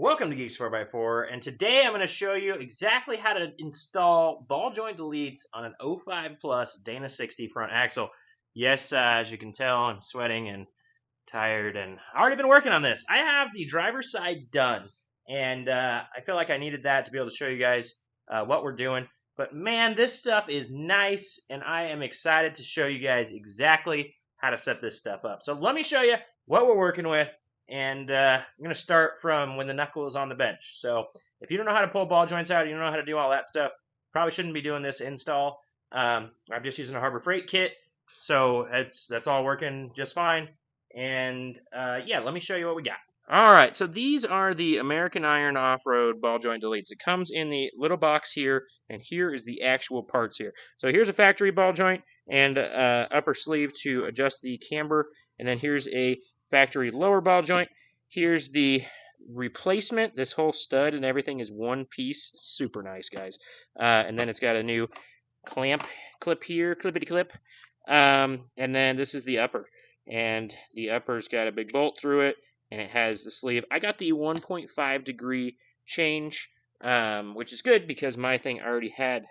Welcome to Geeks 4x4, and today I'm going to show you exactly how to install ball joint deletes on an 05 Plus Dana 60 front axle. Yes, as you can tell, I'm sweating and tired, and I've already been working on this. I have the driver's side done, and I feel like I needed that to be able to show you guys what we're doing. But man, this stuff is nice, and I am excited to show you guys exactly how to set this stuff up. So let me show you what we're working with. And I'm going to start from when the knuckle is on the bench. So if you don't know how to pull ball joints out, you don't know how to do all that stuff, probably shouldn't be doing this install. I'm just using a Harbor Freight kit, so that's all working just fine. And yeah, let me show you what we got. All right, so these are the American Iron Off-Road ball joint deletes. It comes in the little box here, and here is the actual parts here. So here's a factory ball joint and upper sleeve to adjust the camber, and then here's a factory lower ball joint. Here's the replacement. This whole stud and everything is one piece. Super nice, guys. And then it's got a new clamp clip here, clippity clip. And then this is the upper. And the upper's got a big bolt through it, and it has the sleeve. I got the 1.5 degree change, which is good because my thing already had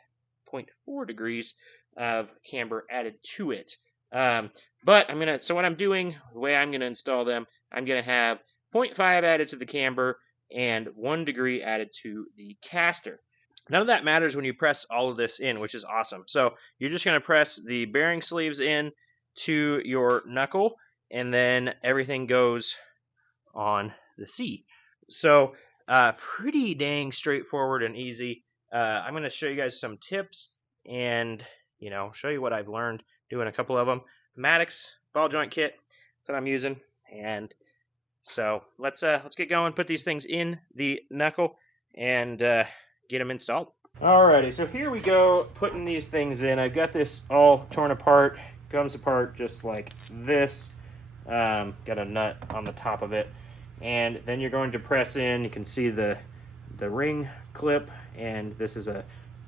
0.4 degrees of camber added to it. But so what I'm doing, the way I'm gonna install them, I'm gonna have 0.5 added to the camber and 1 degree added to the caster. None of that matters when you press all of this in, which is awesome. So you're just gonna press the bearing sleeves in to your knuckle, and then everything goes on the seat. So pretty dang straightforward and easy. I'm gonna show you guys some tips and show you what I've learned doing a couple of them. Maddox ball joint kit, that's what I'm using. And so let's get going, put these things in the knuckle, and get them installed. Alrighty, so here we go, putting these things in. I've got this all torn apart, comes apart just like this. Got a nut on the top of it. And then you're going to press in, you can see the ring clip, and this is a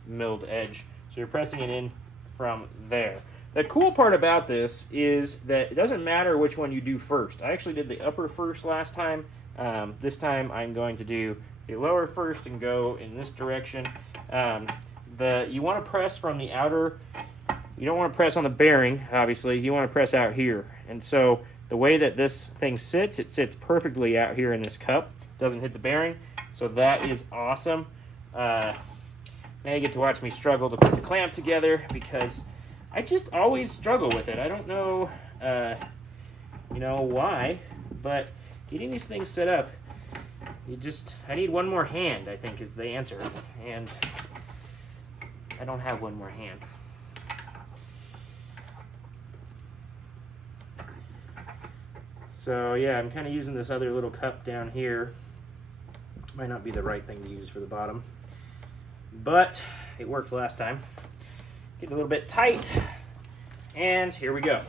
milled edge. So you're pressing it in from there. The cool part about this is that it doesn't matter which one you do first. I actually did the upper first last time. This time I'm going to do the lower first and go in this direction. You want to press from the outer. You don't want to press on the bearing, obviously. You want to press out here. And so the way that this thing sits, it sits perfectly out here in this cup. Doesn't hit the bearing. So that is awesome. Now you get to watch me struggle to put the clamp together because I just always struggle with it. I don't know, why, but getting these things set up, I need one more hand, I think, is the answer. And I don't have one more hand. So yeah, I'm kind of using this other little cup down here. Might not be the right thing to use for the bottom, but it worked last time. Get a little bit tight, and here we go.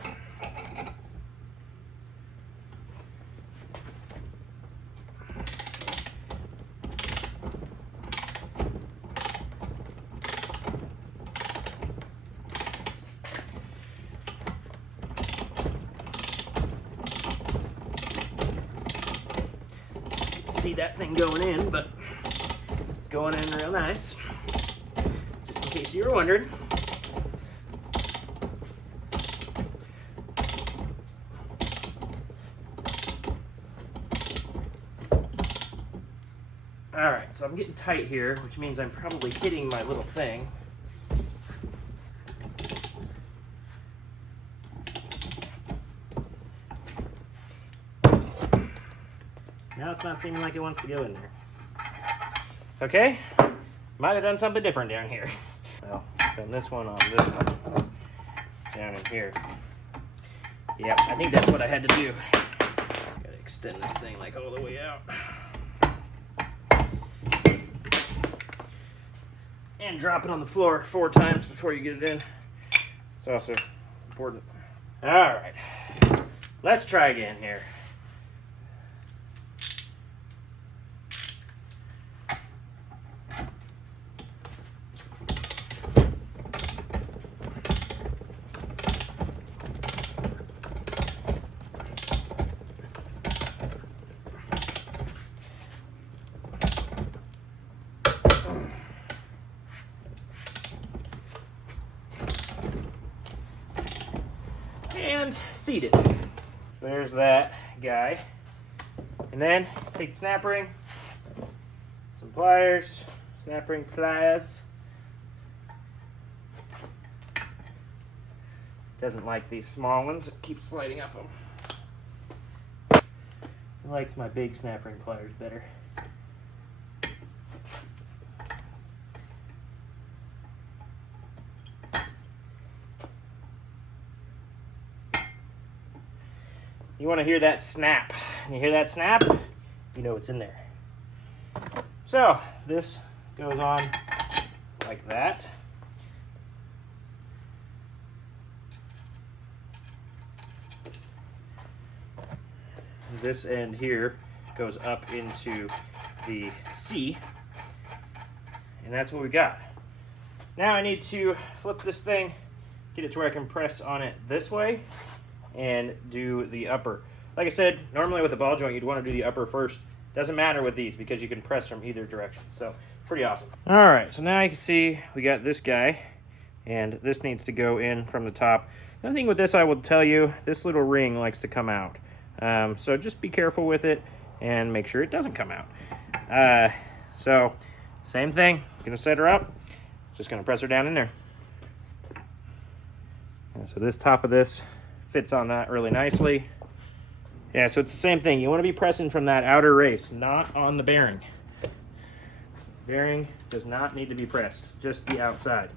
See that thing going in, but it's going in real nice. Just in case you were wondering. Alright, so I'm getting tight here, which means I'm probably hitting my little thing. Now it's not seeming like it wants to go in there. Okay, might have done something different down here. Well, done this one on this one, down in here. Yep, I think that's what I had to do. Gotta extend this thing like all the way out. And drop it on the floor 4 times before you get it in. It's also important. Alright, let's try again here. seated. So there's that guy. And then take the snap ring, some pliers, snap ring pliers. Doesn't like these small ones, it keeps sliding up them. He likes my big snap ring pliers better. You want to hear that snap. And you hear that snap, you know it's in there. So this goes on like that. This end here goes up into the C, and that's what we got. Now I need to flip this thing, get it to where I can press on it this way, and do the upper. Like I said, normally with a ball joint, you'd want to do the upper first. Doesn't matter with these because you can press from either direction. So, pretty awesome. All right, so now you can see we got this guy, and this needs to go in from the top. The other thing with this, I will tell you, this little ring likes to come out. So just be careful with it and make sure it doesn't come out. So, same thing. Gonna set her up. Just gonna press her down in there. And so this top of this fits on that really nicely. Yeah, so it's the same thing. You want to be pressing from that outer race, not on the bearing. Bearing does not need to be pressed, just the outside.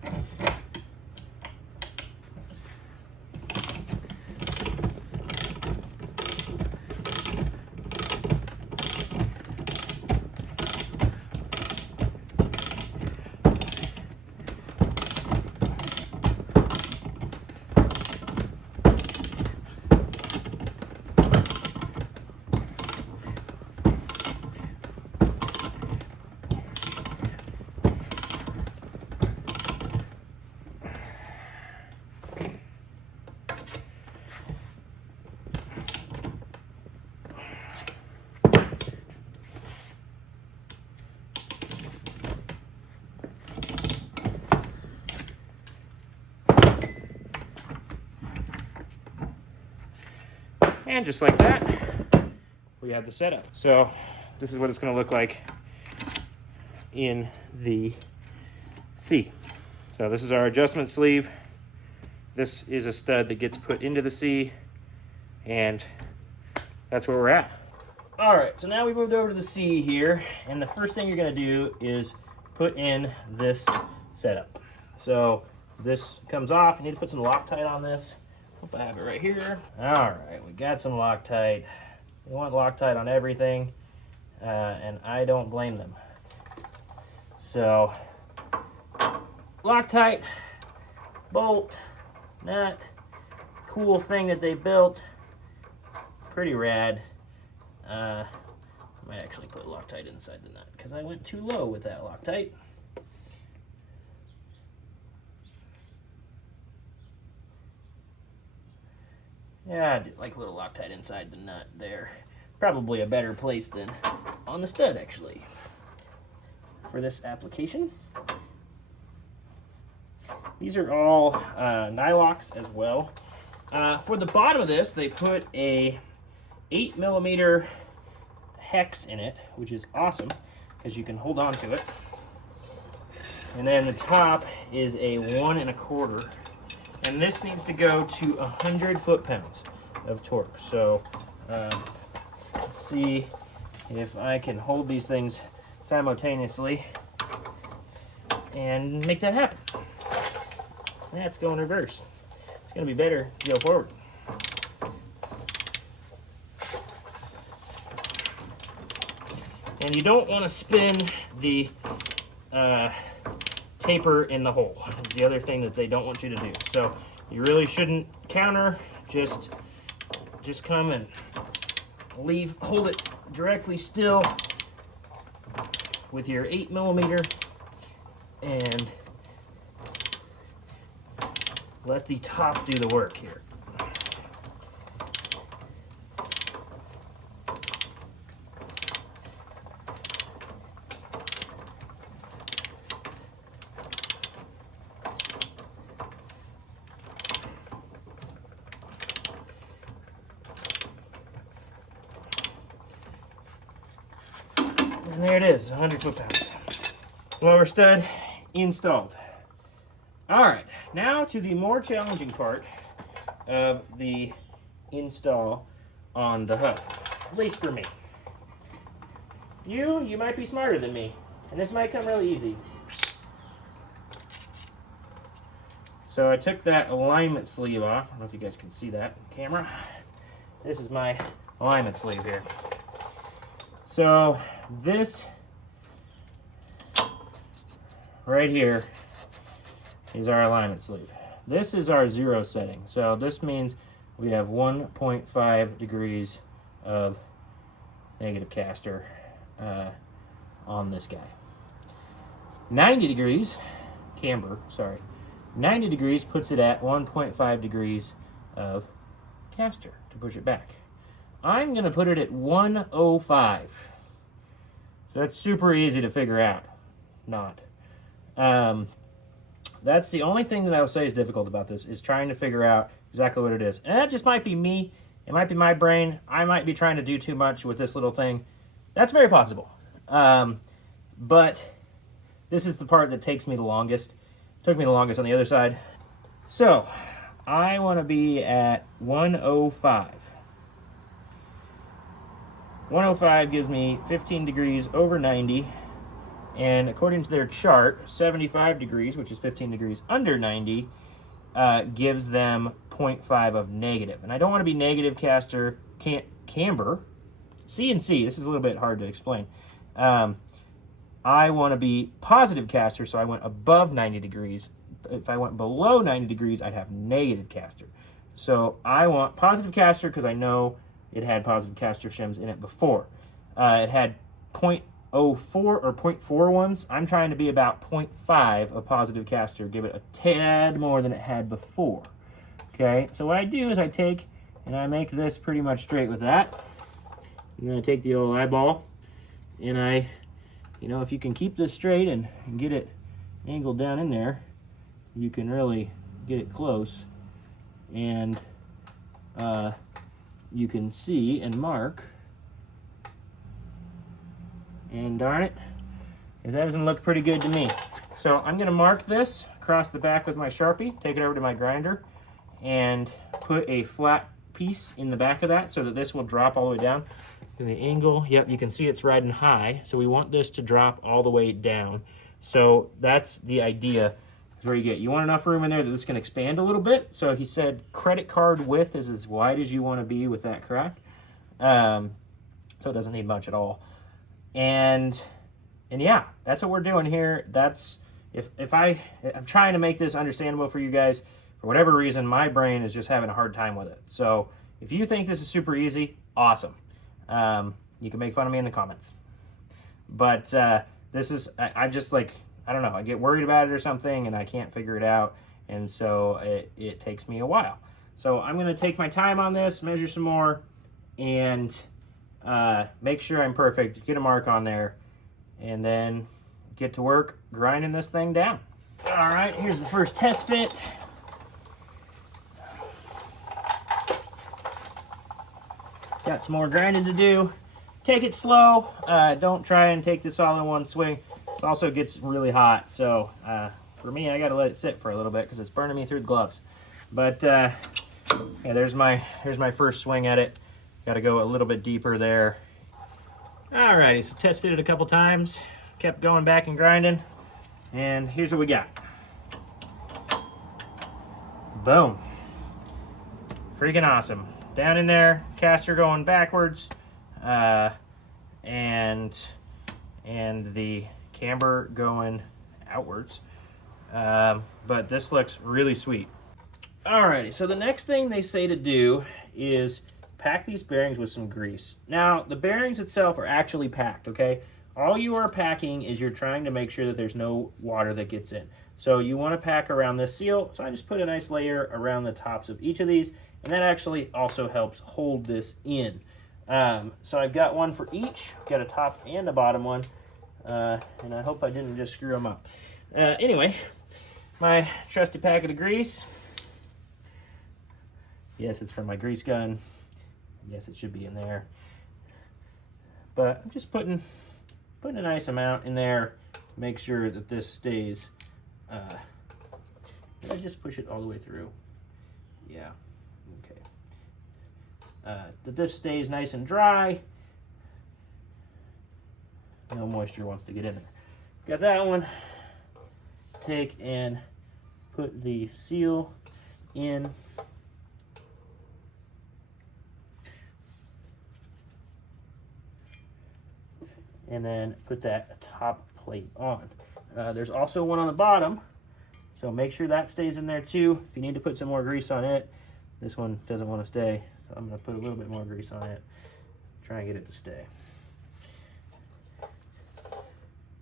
And just like that, we have the setup. So this is what it's going to look like in the C. So this is our adjustment sleeve. This is a stud that gets put into the C, and that's where we're at. All right, so now we moved over to the C here, and the first thing you're going to do is put in this setup. So this comes off. You need to put some Loctite on this. Hope I have it right here. All right, we got some Loctite. We want Loctite on everything, and I don't blame them. So, Loctite, bolt, nut, cool thing that they built. Pretty rad. I might actually put Loctite inside the nut because I went too low with that Loctite. Yeah, I do like a little Loctite inside the nut there. Probably a better place than on the stud, actually, for this application. These are all nylocks as well. For the bottom of this, they put a 8mm hex in it, which is awesome because you can hold on to it. And then the top is a 1 1/4. And this needs to go to 100 foot-pounds of torque. So let's see if I can hold these things simultaneously and make that happen. That's going reverse. It's going to be better to go forward. And you don't want to spin the taper in the hole. It's the other thing that they don't want you to do. So you really shouldn't counter, just come and hold it directly still with your 8mm and let the top do the work here. And there it is, 100 foot-pounds. Blower stud installed. All right, now to the more challenging part of the install on the hook, at least for me. You might be smarter than me, and this might come really easy. So I took that alignment sleeve off. I don't know if you guys can see that on camera. This is my alignment sleeve here. So this right here is our alignment sleeve. This is our 0 setting. So this means we have 1.5 degrees of negative caster on this guy. 90 degrees, camber, sorry. 90 degrees puts it at 1.5 degrees of caster to push it back. I'm going to put it at 105. So that's super easy to figure out. Not. That's the only thing that I would say is difficult about this, is trying to figure out exactly what it is. And that just might be me. It might be my brain. I might be trying to do too much with this little thing. That's very possible. But this is the part that takes me the longest. Took me the longest on the other side. So I want to be at 105. 105 gives me 15 degrees over 90. And according to their chart, 75 degrees, which is 15 degrees under 90, gives them 0.5 of negative. And I don't want to be negative caster, camber. CNC, this is a little bit hard to explain. I want to be positive caster, so I went above 90 degrees. If I went below 90 degrees, I'd have negative caster. So I want positive caster because I know it had positive caster shims in it before. It had 0.04 or 0.4 ones. I'm trying to be about 0.5 of positive caster, give it a tad more than it had before. Okay, so what I do is I take and I make this pretty much straight with that. I'm going to take the old eyeball and I, if you can keep this straight and get it angled down in there, you can really get it close, and you can see and mark. And darn it, that doesn't look pretty good to me. So I'm going to mark this across the back with my Sharpie, take it over to my grinder, and put a flat piece in the back of that so that this will drop all the way down. And the angle, yep, you can see it's riding high, so we want this to drop all the way down. So that's the idea. Where you want enough room in there that this can expand a little bit. So he said credit card width is as wide as you want to be with that crack. So it doesn't need much at all. And yeah, that's what we're doing here. That's I'm trying to make this understandable for you guys. For whatever reason, my brain is just having a hard time with it. So if you think this is super easy, awesome. You can make fun of me in the comments. But this is, I'm just like, I don't know, I get worried about it or something and I can't figure it out, and so it takes me a while. So I'm going to take my time on this, measure some more, and make sure I'm perfect, get a mark on there, and then get to work grinding this thing down. All right, here's the first test fit. Got some more grinding to do. Take it slow. Don't try and take this all in one swing. It also gets really hot, so for me, I gotta let it sit for a little bit because it's burning me through the gloves. But yeah, there's my first swing at it. Got to go a little bit deeper there. Alrighty, so test fitted a couple times, kept going back and grinding, and here's what we got. Boom! Freaking awesome. Down in there, caster going backwards, and the camber going outwards. But this looks really sweet. Alrighty, so the next thing they say to do is pack these bearings with some grease. Now, the bearings itself are actually packed, okay? All you are packing is you're trying to make sure that there's no water that gets in. So you want to pack around this seal. So I just put a nice layer around the tops of each of these, and that actually also helps hold this in. So I've got one for each. Got a top and a bottom one, and I hope I didn't just screw them up. Anyway, my trusty packet of grease. Yes, it's from my grease gun. Yes, it should be in there. But I'm just putting putting a nice amount in there. Make sure that this stays. Did I just push it all the way through? Yeah. Okay. That this stays nice and dry. No moisture wants to get in there. Got that one. Take and put the seal in. And then put that top plate on. There's also one on the bottom, so make sure that stays in there too. If you need to put some more grease on it, this one doesn't want to stay, so I'm going to put a little bit more grease on it. Try and get it to stay.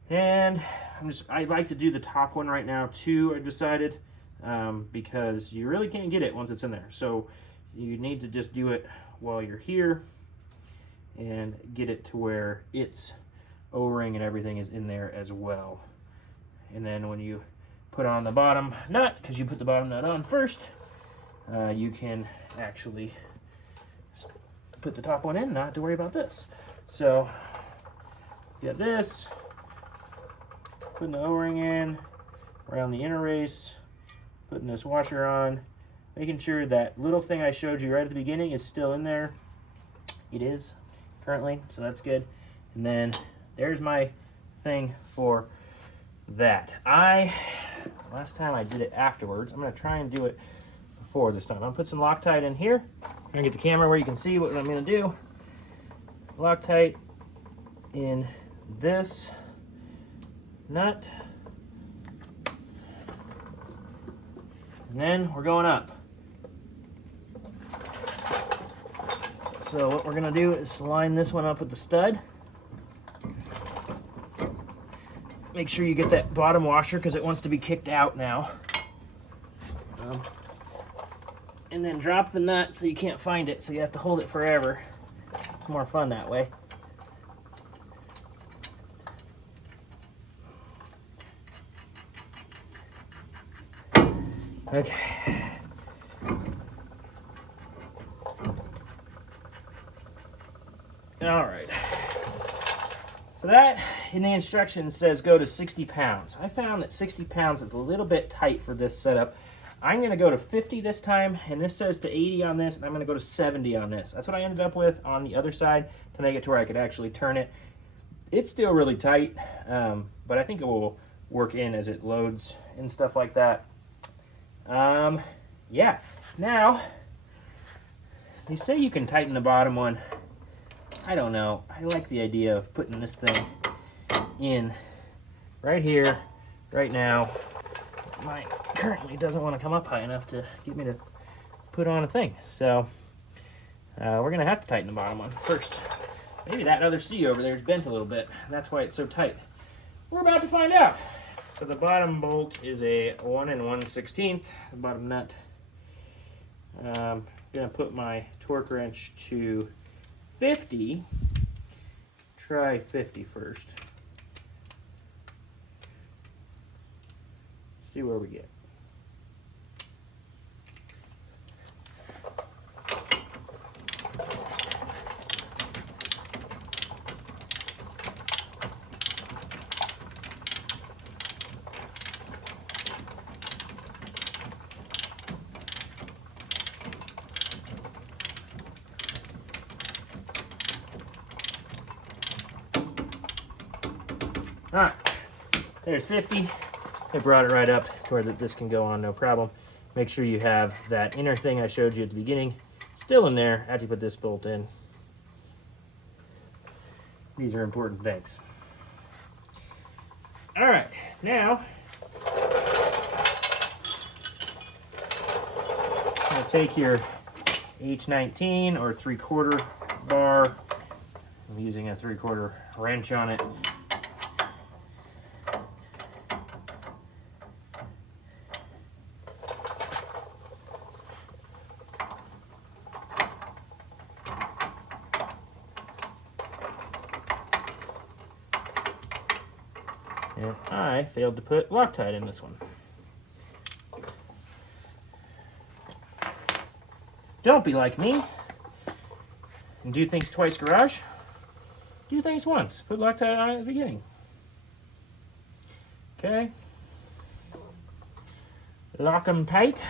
And I like to do the top one right now too, I decided, because you really can't get it once it's in there. So you need to just do it while you're here and get it to where its O-ring and everything is in there as well. And then when you put on the bottom nut, because you put the bottom nut on first, you can actually put the top one in, not have to worry about this. So get this, putting the O-ring in around the inner race, putting this washer on, making sure that little thing I showed you right at the beginning is still in there. It is currently, so that's good. And then there's my thing for that. Last time I did it afterwards. I'm going to try and do it before this time. I'm going to put some Loctite in here. I'm going to get the camera where you can see what I'm going to do. Loctite in this nut. And then we're going up. So what we're going to do is line this one up with the stud. Make sure you get that bottom washer because it wants to be kicked out now. And then drop the nut so you can't find it, so you have to hold it forever. It's more fun that way. Okay. All right. So that in the instructions says go to 60 pounds. I found that 60 pounds is a little bit tight for this setup. I'm going to go to 50 this time, and this says to 80 on this, and I'm going to go to 70 on this. That's what I ended up with on the other side to make it to where I could actually turn it. It's still really tight, but I think it will work in as it loads and stuff like that. Yeah. Now, they say you can tighten the bottom one. I don't know. I like the idea of putting this thing in right here, right now. Mine currently doesn't want to come up high enough to get me to put on a thing. So we're going to have to tighten the bottom one first. Maybe that other C over there is bent a little bit. That's why it's so tight. We're about to find out. So the bottom bolt is a 1 1/16, the bottom nut. I'm going to put my torque wrench to 50. Try 50 first. See where we get. All right, there's 50. I brought it right up to where this can go on, no problem. Make sure you have that inner thing I showed you at the beginning still in there after you put this bolt in. These are important things. All right, now I'll take your H19 or 3/4 bar. I'm using a 3/4 wrench on it. And I failed to put Loctite in this one. Don't be like me and do things twice, garage. do things once. Put Loctite on it at the beginning. Okay. Lock them tight.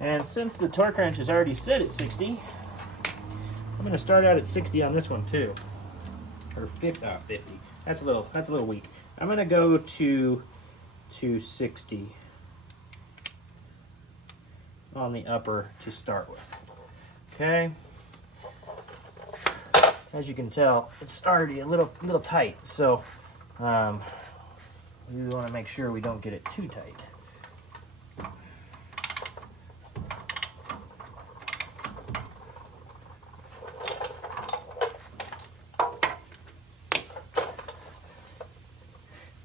And since the torque wrench is already set at 60, I'm going to start out at 60 on this one too. Or 50. That's a little weak. I'm going to go to 260 on the upper to start with. Okay. As you can tell, it's already a little tight, so we want to make sure we don't get it too tight.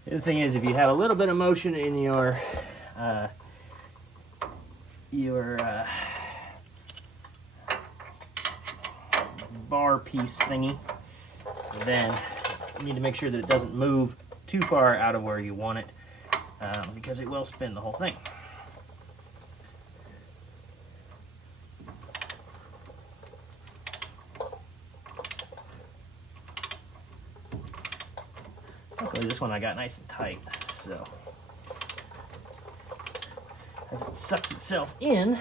The thing is, if you have a little bit of motion in your bar piece thingy, then you need to make sure that it doesn't move too far out of where you want it, because it will spin the whole thing. Luckily this one I got nice and tight, so as it sucks itself in,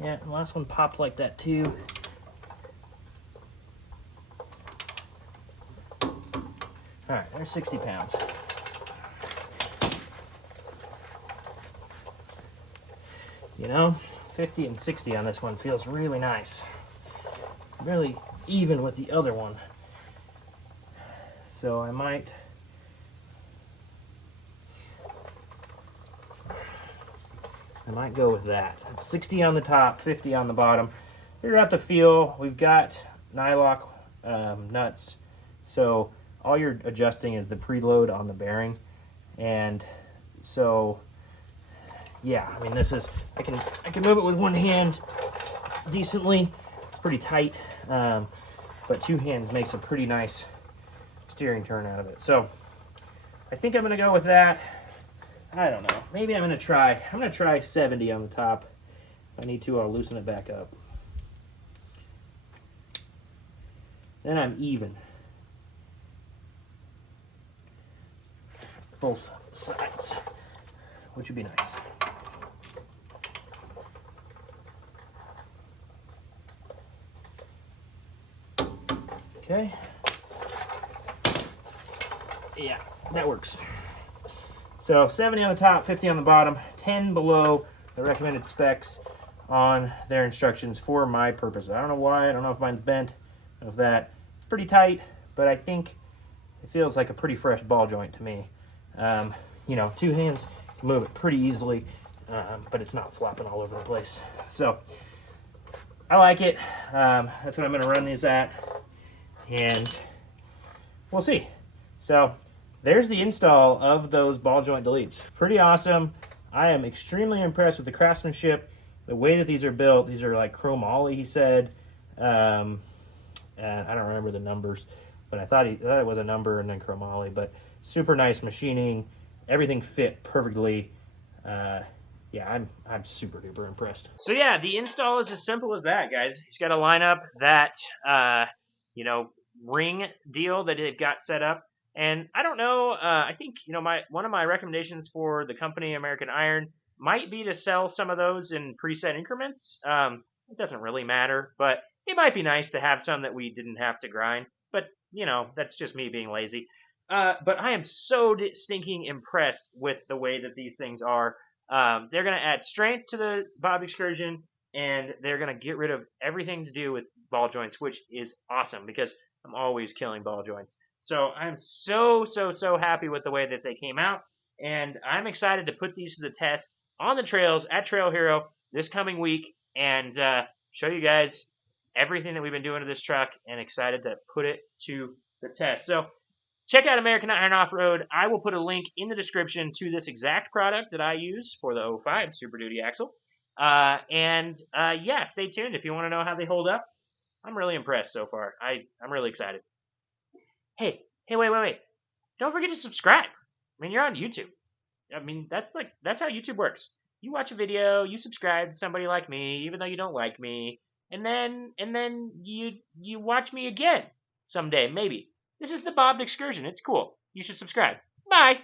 yeah, the last one popped like that too. Alright, there's 60 pounds. You know, 50 and 60 on this one feels really nice. Really even with the other one. So I might go with that. It's 60 on the top, 50 on the bottom. Figure out the feel. We've got nylock nuts, so all you're adjusting is the preload on the bearing. And so yeah, I mean, this is, I can move it with one hand decently. It's pretty tight, but two hands makes a pretty nice steering turn out of it. So I think I'm gonna go with that. I don't know. Maybe I'm gonna try 70 on the top. If I need to, I'll loosen it back up. Then I'm even. Both sides, which would be nice. Okay. Yeah, that works. So 70 on the top, 50 on the bottom, 10 below the recommended specs on their instructions for my purpose. I don't know why. I don't know if mine's bent. I don't know if that. It's pretty tight, but I think it feels like a pretty fresh ball joint to me. You know, two hands can move it pretty easily, but it's not flopping all over the place. So I like it. That's what I'm going to run these at, and we'll see. So there's the install of those ball joint deletes. Pretty awesome. I am extremely impressed with the craftsmanship, the way that these are built. These are like chromoly, he said. And I don't remember the numbers, but I thought it was a number and then chromoly. But super nice machining. Everything fit perfectly. Yeah, I'm super duper impressed. So yeah, the install is as simple as that, guys. He's got to line up that ring deal that they've got set up. And I don't know, I think, one of my recommendations for the company American Iron might be to sell some of those in preset increments. It doesn't really matter, but it might be nice to have some that we didn't have to grind. But, that's just me being lazy. But I am so stinking impressed with the way that these things are. They're going to add strength to the Bob Excursion, and they're going to get rid of everything to do with ball joints, which is awesome because I'm always killing ball joints. So I'm so happy with the way that they came out, and I'm excited to put these to the test on the trails at Trail Hero this coming week and show you guys everything that we've been doing to this truck, and excited to put it to the test. So check out American Iron Off-Road. I will put a link in the description to this exact product that I use for the 05 Super Duty axle. Yeah, stay tuned if you want to know how they hold up. I'm really impressed so far. I'm really excited. Hey, wait. Don't forget to subscribe. I mean, you're on YouTube. I mean, that's how YouTube works. You watch a video, you subscribe to somebody like me, even though you don't like me, and then you watch me again someday, maybe. This is the Bob Excursion. It's cool. You should subscribe. Bye.